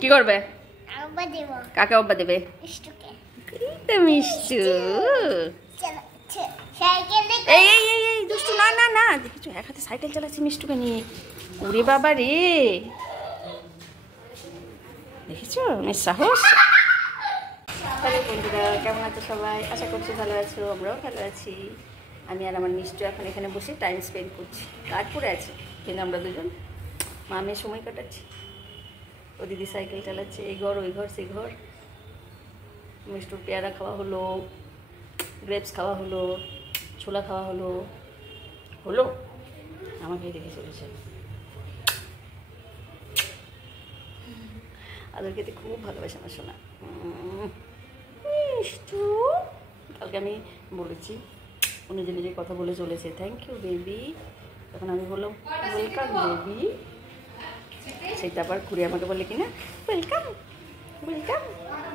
কি করবে? কাকে অব্বা দেবে? মিষ্টু। এই এই এই এই দুষ্টু, না না না, দেখেছো এক হাতে সাইকেল চালাচ্ছি মিষ্টুকে নিয়ে। ওরে বাবা রে, দেখেছো মেয়ের সাহস। হ্যালো বন্ধুরা, কেমন আছো সবাই? আশা করছি ভালো আছো, আমরাও ভালো আছি। আমি আর আমার মিষ্টু এখন এখানে বসে টাইম স্পেন্ড করছি। কাজ পড়ে আছে কিন্তু আমরা দুজন মা মেয়ে সময় কাটাচ্ছি। ও দিদি সাইকেল চালাচ্ছে, এই ঘর ওই ঘর সেই ঘর। মিষ্টুর পেয়ারা খাওয়া হলো, গ্রেপস খাওয়া হলো, ছোলা খাওয়া হলো হলো আমাকেই দেখে চলেছে। আদর খেতে খুব ভালোবাসে আমার সোনা মিষ্টু। কালকে আমি বলেছি, ও নিজে নিজে কথা বলে চলেছে, থ্যাংক ইউ বেবি। তখন আমি বললাম ওয়েলকাম বেবি, সেটা আবার ঘুরে আমাকে বলে কিনা ওয়েলকাম ওয়েলকাম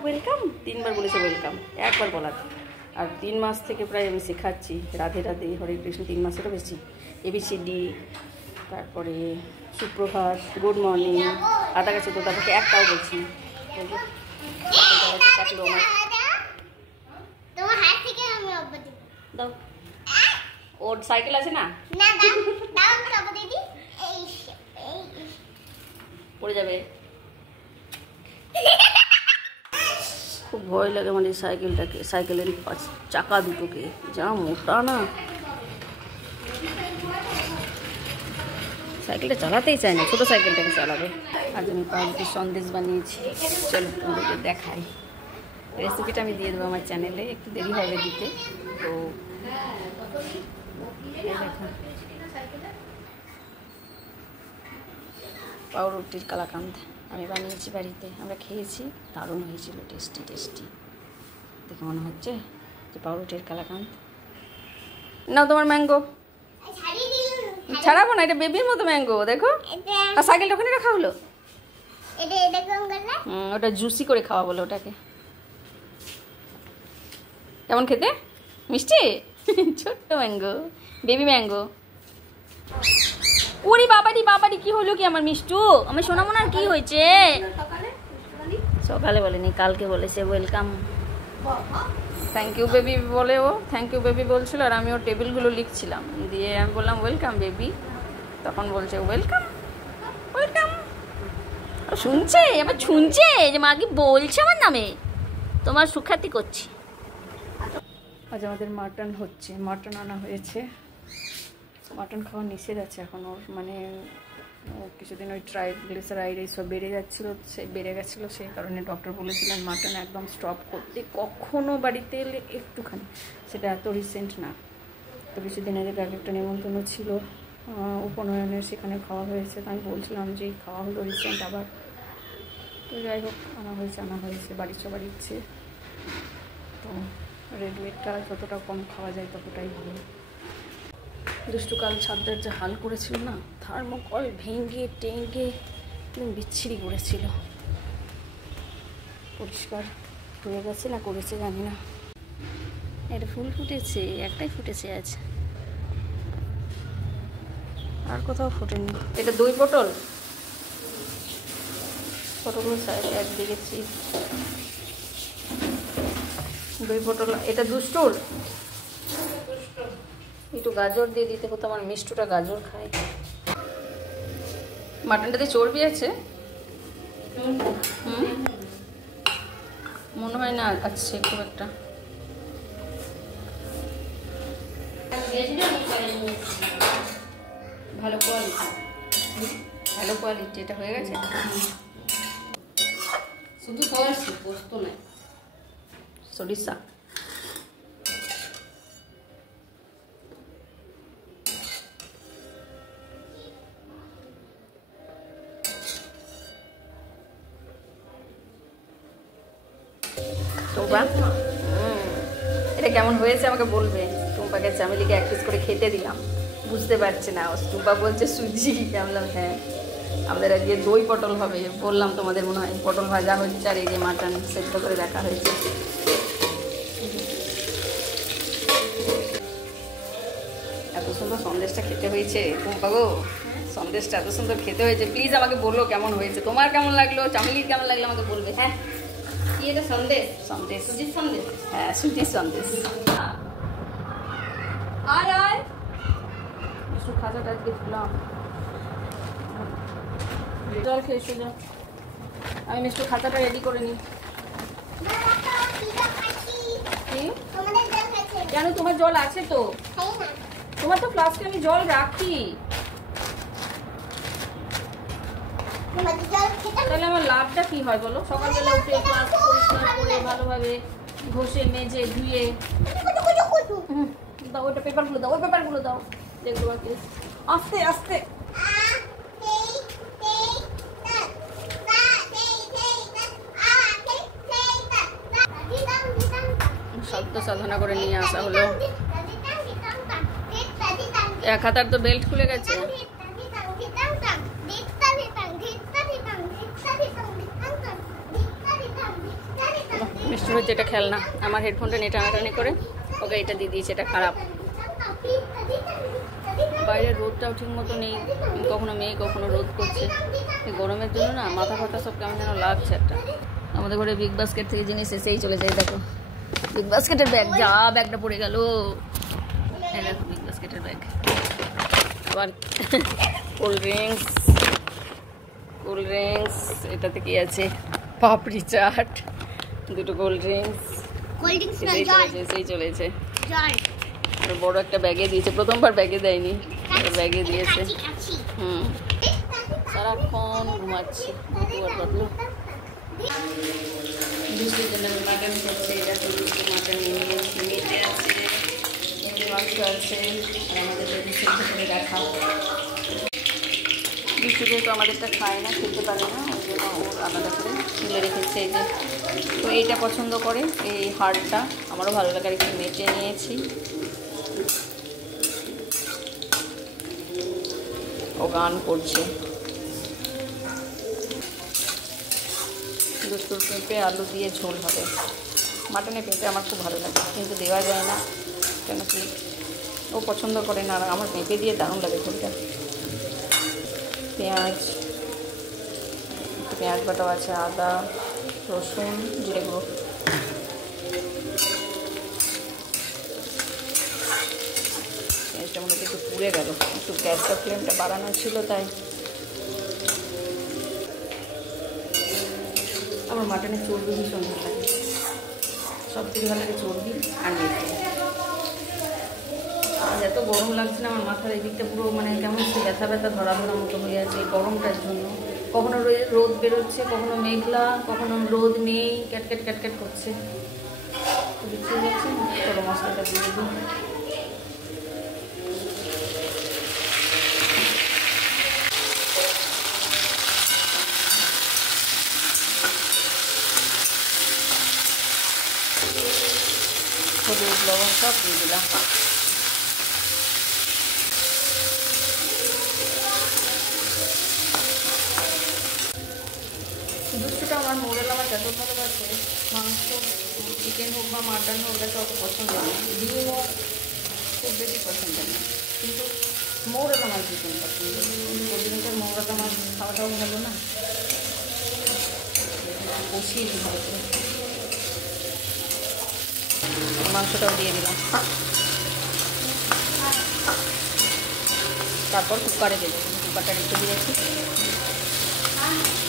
ওয়েলকাম। 3 বার বলেছে ওয়েলকাম, একবার বলাতে। আর 3 মাস থেকে প্রায় আমি শেখাচ্ছি রাধে রাধে হরে কৃষ্ণ, 3 মাসেরও বেশি। ABCD, তারপরে সুপ্রভাত, গুড মর্নিং, আদা গাছে তো তাদেরকে একটাও বলছি। কাটলো আমার দাও, ওর সাইকেল আছে না, পড়ে যাবে। খুব ভয় লাগে মানে সাইকেলটাকে, সাইকেলের চাকা দুটোকে, যা মোটা না, সাইকেলটা চালাতেই চায় না, ছোটো সাইকেলটাকে চালাবে। আজ আমি পাউরুটির সন্দেশ বানিয়েছি, চলো তোমাদেরকে দেখাই। রেসিপিটা আমি দিয়ে দেবো আমার চ্যানেলে, একটু দেরি হবে দিতে। তো দেখো, পাউরুটির কালাকান্দ আমি বানিয়েছি বাড়িতে, আমরা খেয়েছি, দারুণ হয়েছিল, টেস্টি টেস্টি। দেখে মনে হচ্ছে যে পাউরুটির কালাকান্দ। নাও তোমার ম্যাঙ্গো। ছাড়াবো না, এটা বেবির মতো ম্যাঙ্গো, দেখো। আর সাইকেলটা ওখানে রাখা হলো, ওটা জুসি করে খাওয়া বলো ওটাকে। কেমন খেতে? মিষ্টি ছোট্ট ম্যাঙ্গো, বেবি ম্যাঙ্গো। ওরে বাবারি বাবারি, কি হলো কি আমার মিষ্টু, আমার সোনামোনার কি হয়েছে? সকালে বলেনি, কালকে বলেছে ওয়েলকাম, থ্যাংক ইউ বেবি বলে। ও থ্যাংক ইউ বেবি বলছিল, আর আমি ওর টেবিলগুলো লিখছিলাম, দিয়ে আমি বললাম ওয়েলকাম বেবি, তখন বলছে ওয়েলকাম ওয়েলকাম। শুনছে, আবার শুনছে যে মা কি বলছে আমার নামে, তোমার সুখ্যাতি করছি। আজ আমাদের মাটন হচ্ছে, মাটন আনা হয়েছে। মাটন খাওয়া নিষেধ আছে এখন ওর, মানে কিছুদিন ওই ট্রাইগ্লিসারাইড এইসব বেড়ে গেছিলো, সেই কারণে ডক্টর বলেছিলেন মাটন একদম স্টপ করতে। কখনও বাড়িতে এলে একটুখানি, সেটা এত রিসেন্ট না। তো কিছুদিন আগে একটা নেমন্তন্ন ছিল উপনয়নের, সেখানে খাওয়া হয়েছে। তো আমি বলছিলাম যে খাওয়া হলো রিসেন্ট আবার। তো যাই হোক, আনা হয়েছে, বাড়ির সবার ইচ্ছে। তো রেড মিটটা যতটা কম খাওয়া যায় ততটাই ভালো। দুষ্টুকাল ছাদের যে হাল করেছিল না, থার্মোকল ভেঙে টেঙ্গে বিচ্ছিরি করেছিল। পরিষ্কার হয়ে গেছে না করেছে জানি না। এটা ফুল ফুটেছে, একটাই ফুটেছে আজ, আর কোথাও ফুটেনি। এটা 2 পটল, পটলগুলো একদিকে 2 পটল। এটা দুষ্টুর, একটু গাজর দিয়ে দিতে হতো, আমার মিষ্টুটা গাজর খায়। মাটনটাতে চর্বি আছে, মনে হয় না আছে খুব একটা। ভালো কোয়ালিটি, এটা হয়ে গেছে। শুধু পোস্ত নয়, সরিষা। টুম্পা, এটা কেমন হয়েছে আমাকে বলবে। টুম্পাকে চামেলিকে 1 পিস করে খেতে দিলাম, বুঝতে পারছে না। টুম্পা বলছে সুজি, বললাম হ্যাঁ। আমাদের আজকে দই পটল হবে, বললাম তোমাদের মনে হয় পটল ভাজা হচ্ছে, আর এই যে মাটন সেদ্ধ করে রাখা হয়েছে। এত সুন্দর সন্দেশটা খেতে হয়েছে টুম্পা গো, সন্দেশটা এত সুন্দর খেতে হয়েছে, প্লিজ আমাকে বলো কেমন হয়েছে, তোমার কেমন লাগলো, চামেলির কেমন লাগলো আমাকে বলবে। হ্যাঁ কি এটা সন্দেশ? সন্দেশ, সুজির সন্দেশ? হ্যাঁ সুজির সন্দেশ। আয় আয় একটু খাজাটা আজকে ধুলাম, জল খেয়ে এসে যা, আমি একটু খাতাটা রেডি করে নিই। কেন তোমার জল আছে তো, তোমার তো ফ্লাস্কে আমি জল রাখি, তাহলে আমার লাভটা কি হয় বলো? সকালবেলা উঠে ফ্লাস্ক পরিষ্কার করে ভালোভাবে ঘষে মেজে ধুয়ে দাও, ওইটা পেপারগুলো দাও, ওই পেপারগুলো দাও, দেখবো আর কি। আস্তে আস্তে শব্দ সাধনা করে নিয়ে আসা হলো। এক হাতার তো বেল্ট খুলে গেছে। মিষ্টি হচ্ছে এটা খেলনা, আমার হেডফোনটা নিয়ে টানাটানি করে ওকে এটা দিয়ে দিয়েছে, এটা খারাপ। বাইরে রোদটাও ঠিক মতো নেই, কখনো মেয়ে কখনো রোদ করছে, গরমের জন্য না মাথা ফাথা সব কেমন যেন লাগছে একটা। আমাদের ঘরে বিগ বাস্কেট থেকে জিনিস এসেই চলে যায়, দেখো বিগ বাস্কেটের ব্যাগ, যা ব্যাগটা পড়ে গেল, দেখো বিগ বাস্কেটের ব্যাগ। আবার কোল্ড ড্রিঙ্কস, এটাতে কি আছে, পাপড়ি চাট, দুটো কোল্ড ড্রিঙ্কস সেই চলেছে। বড় একটা ব্যাগে দিয়েছে, প্রথমবার ব্যাগে দেয়নি, ব্যাগে দিয়েছে। সারাক্ষণ ঘুমাচ্ছে পাতলু। দুটোর জন্য মাটন করছে, এটা তো মাটন নিয়ে নিতে আছে, মাংস আছে, আর আমাদের যদি সেদ্ধ করে রাখা। বৃষ্টিতে তো আমাদেরটা খায় না, খেতে পারে না, ওই জন্য ওর আলাদা করে তুলে রেখেছে। এই যে তো এইটা পছন্দ করে, এই হাড়টা আমারও ভালো লাগে, আর একটু মেটে নিয়েছি। ও গান করছে। দুষ্টুর পেঁপে আলু দিয়ে ঝোল হবে। মাটনে পেঁপে আমার খুব ভালো লাগে, কিন্তু দেওয়া যায় না কেন কি ও পছন্দ করে না, আমার পেঁপে দিয়ে দারুণ লাগে ঝোলটা। পেঁয়াজ বাটাও আছে, আদা রসুন জিরে গুঁড়ো। পেঁয়াজটা মনে হচ্ছে একটু পুড়ে গেল, একটু গ্যাসটা ফ্লেমটা বাড়ানো ছিল তাই। আমার মাটনের চর্বি ভীষণ ভালো লাগে, সব থেকে ভালো লাগে চর্বি আর মেথি। আজ এত গরম লাগছে না, আমার মাথার এই দিকটা পুরো মানে কেমন একটু ব্যথা ব্যথা ধরা ধরা মতো হয়ে আছে এই গরমটার জন্য। কখনো রোদ বেরোচ্ছে, কখনো মেঘলা, কখনো রোদ নেই, ক্যাটক্যাট ক্যাটক্যাট করছে। বিচ্ছিরি যাচ্ছে, চলো মশলাটা দিয়ে দিই। হলুদ লবণ সব দিয়ে দিলাম। দুধটা আমার মোড়েল আমার যত ভালোবাসে, মাংস চিকেন হোক বা মাটন হোক এটা অত পছন্দ না, ডিমও খুব বেশি পছন্দ না, কিন্তু মৌরাটা আমার ভীষণ পছন্দ। কিন্তু প্রতিদিনকার মৌরাটা আমার খাওয়াটাও ভালো না, কষিয়ে দিই ভালো করে। মাংসটাও দিয়ে দিলাম, তারপর কুকারে দেবো। কুকারটা রেখে দিয়েছি,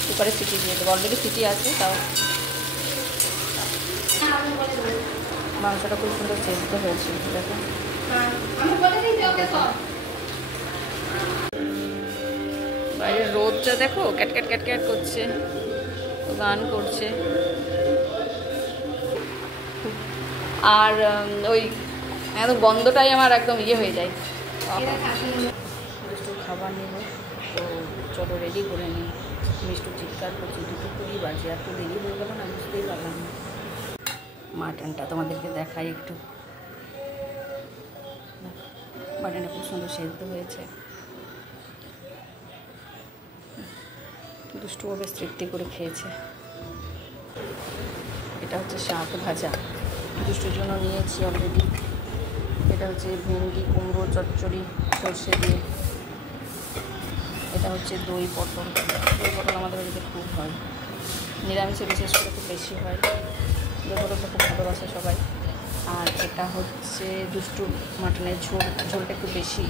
কুকারে সিটি দিয়ে দেবো, অলরেডি সিটি আছে তাও। মাংসটা খুব সুন্দর সেদ্ধ হয়েছে, দেখো। বাইরের রোদটা দেখো, ক্যাটক্যাট ক্যাটক্যাট করছে, গান করছে। আর ওই একদম গন্ধটাই আমার একদম ইয়ে হয়ে যায়। মিষ্টু খাবার নেব তো চলো রেডি করে নিই। মিষ্টু চিৎকার করছে, 2:20 বাজে, এত দেরি হয়ে গেল না, বুঝতেই পারলাম না। মাটনটা তোমাদেরকে দেখাই একটু, মাটনটা খুব সুন্দর সেদ্ধ হয়েছে। দুষ্টুও বেশ তৃপ্তি করে খেয়েছে। এটা হচ্ছে শাক ভাজা, দুষ্টুর জন্য নিয়েছি অলরেডি। এটা হচ্ছে ভেন্ডি কুমড়ো চচ্চড়ি সর্ষে দিয়ে। এটা হচ্ছে দই পটল। দই পটল আমাদের বাড়িতে খুব হয়, নিরামিষে বিশেষ করে খুব বেশি হয়। দই পটলটা খুব ভালোবাসে সবাই। আর এটা হচ্ছে দুষ্টু মাটনের ঝোল, ঝোলটা একটু বেশি,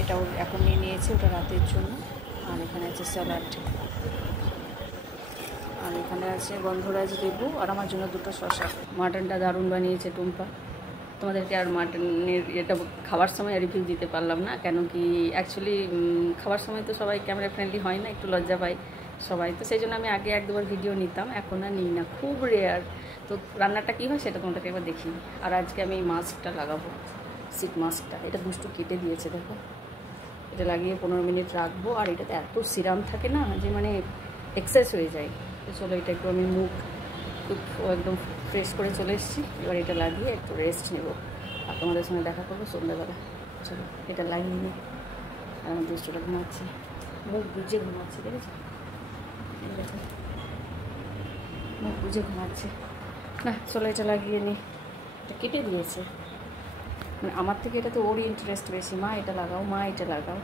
এটাও এখন নিয়ে নিয়েছি, ওটা রাতের জন্য। আর এখানে আছে স্যালাড, আর এখানে আছে গন্ধরাজ লেবু, আর আমার জন্য দুটো শসা। মাটনটা দারুণ বানিয়েছে টুম্পা। তোমাদেরকে আর মাটনের এটা খাওয়ার সময় রিভিউ দিতে পারলাম না, কেন কি অ্যাকচুয়ালি খাওয়ার সময় তো সবাই ক্যামেরা ফ্রেন্ডলি হয় না, একটু লজ্জা পায় সবাই, তো সেই জন্য আমি আগে এক দুবার ভিডিও নিতাম, এখন আর নিই না, খুব রেয়ার। তো রান্নাটা কী হয় সেটা তোমাদেরকে একবার দেখি। আর আজকে আমি এই মাস্কটা লাগাবো, সিট মাস্কটা, এটা দুষ্টু কেটে দিয়েছে দেখো। এটা লাগিয়ে 15 মিনিট রাখবো। আর এটাতে এত সিরাম থাকে না যে মানে এক্সেস হয়ে যায়। তো চলো এটা একটু আমি মুখ খুব একদম ফ্রেশ করে চলে এসেছি, এবার এটা লাগিয়ে একটু রেস্ট নেব, আর তোমাদের সঙ্গে দেখা করবো সন্ধ্যাবেলা। চলো এটা লাগিয়ে নিই। আর আমার দুষ্টটা ঘুমাচ্ছে, মুখ বুঝে ঘুমাচ্ছে, দেখেছি? দেখো মুখ বুঝে ঘুমাচ্ছে না। চলো এটা লাগিয়ে নিই। এটা কেটে দিয়েছে, মানে আমার থেকে এটা তো ওরই ইন্টারেস্ট বেশি, মা এটা লাগাও, মা এটা লাগাও।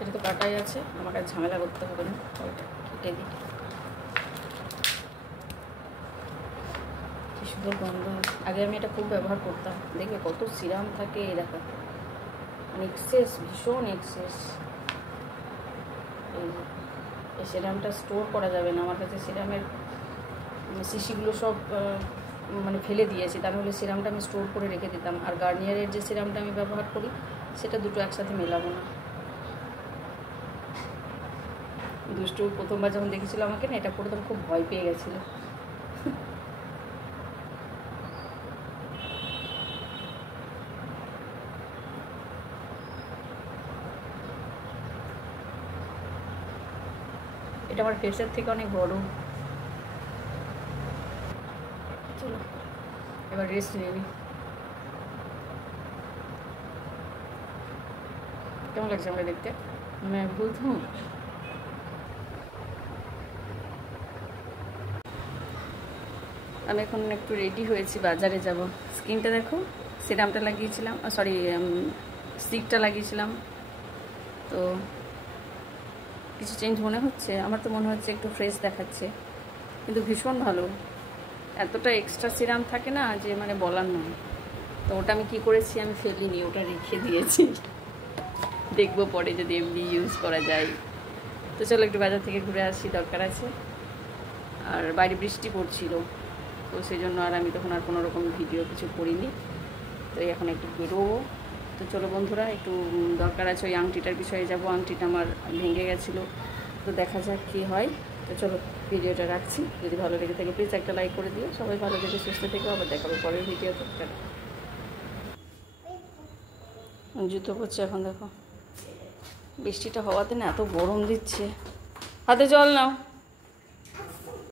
এটা তো কাটাই আছে, আমাকে আর ঝামেলা করতে হবে না। ওইটা কেটে দিই। কি সুন্দর গন্ধ। আগে আমি এটা খুব ব্যবহার করতাম, দেখবে কত সিরাম থাকে, এই দেখো এক্সেস, ভীষণ এক্সেস। এই সিরামটা স্টোর করা যাবে না, আমার কাছে সিরামের শিশিগুলো সব মানে ফেলে দিয়েছি, তার হলে সিরামটা আমি স্টোর করে রেখে দিতাম। আর গার্নিয়ারের যে সিরামটা আমি ব্যবহার করি সেটা দুটো একসাথে মেলাবো না। দুষ্টু প্রথমবার যখন দেখেছিল আমাকে না, এটা পরে তখন খুব ভয় পেয়ে গেছিলো। এটা আমার ফেসের থেকে অনেক বড়। চলো এবার রেস্ট নেবি। কেমন লাগছে আমাকে দেখতে? मैं भूत हूँ। আমি এখন একটু রেডি হয়েছি, বাজারে যাব। স্কিনটা দেখো, সিরামটা লাগিয়েছিলাম, সরি স্টিকটা লাগিয়েছিলাম, তো কিছু চেঞ্জ মনে হচ্ছে? আমার তো মনে হচ্ছে একটু ফ্রেশ দেখাচ্ছে, কিন্তু ভীষণ ভালো। এতটা এক্সট্রা সিরাম থাকে না যে মানে বলার নয়। তো ওটা আমি কী করেছি, আমি ফেলিনি, ওটা রেখে দিয়েছি, দেখবো পরে যদি এমনি ইউজ করা যায়। তো চলো একটু বাজার থেকে ঘুরে আসি, দরকার আছে। আর বাইরে বৃষ্টি পড়ছিল, তো সেই জন্য আর আমি তখন আর কোনো রকম ভিডিও কিছু করিনি। তো এখন একটু বেরোবো। তো চলো বন্ধুরা, একটু দরকার আছে, ওই আংটিটার বিষয়ে যাব। আংটিটা আমার ভেঙে গেছিলো, তো দেখা যাক কী হয়। তো চলো ভিডিওটা রাখছি, যদি ভালো লেগে থাকে প্লিজ একটা লাইক করে দিও। সবাই ভালো থেকে সুস্থ থেকে আবার দেখাবো পরের ভিডিওতে। জুতো পড়ছে এখন, দেখো বৃষ্টিটা হওয়াতে না এত গরম দিচ্ছে। হাতে জল নাও।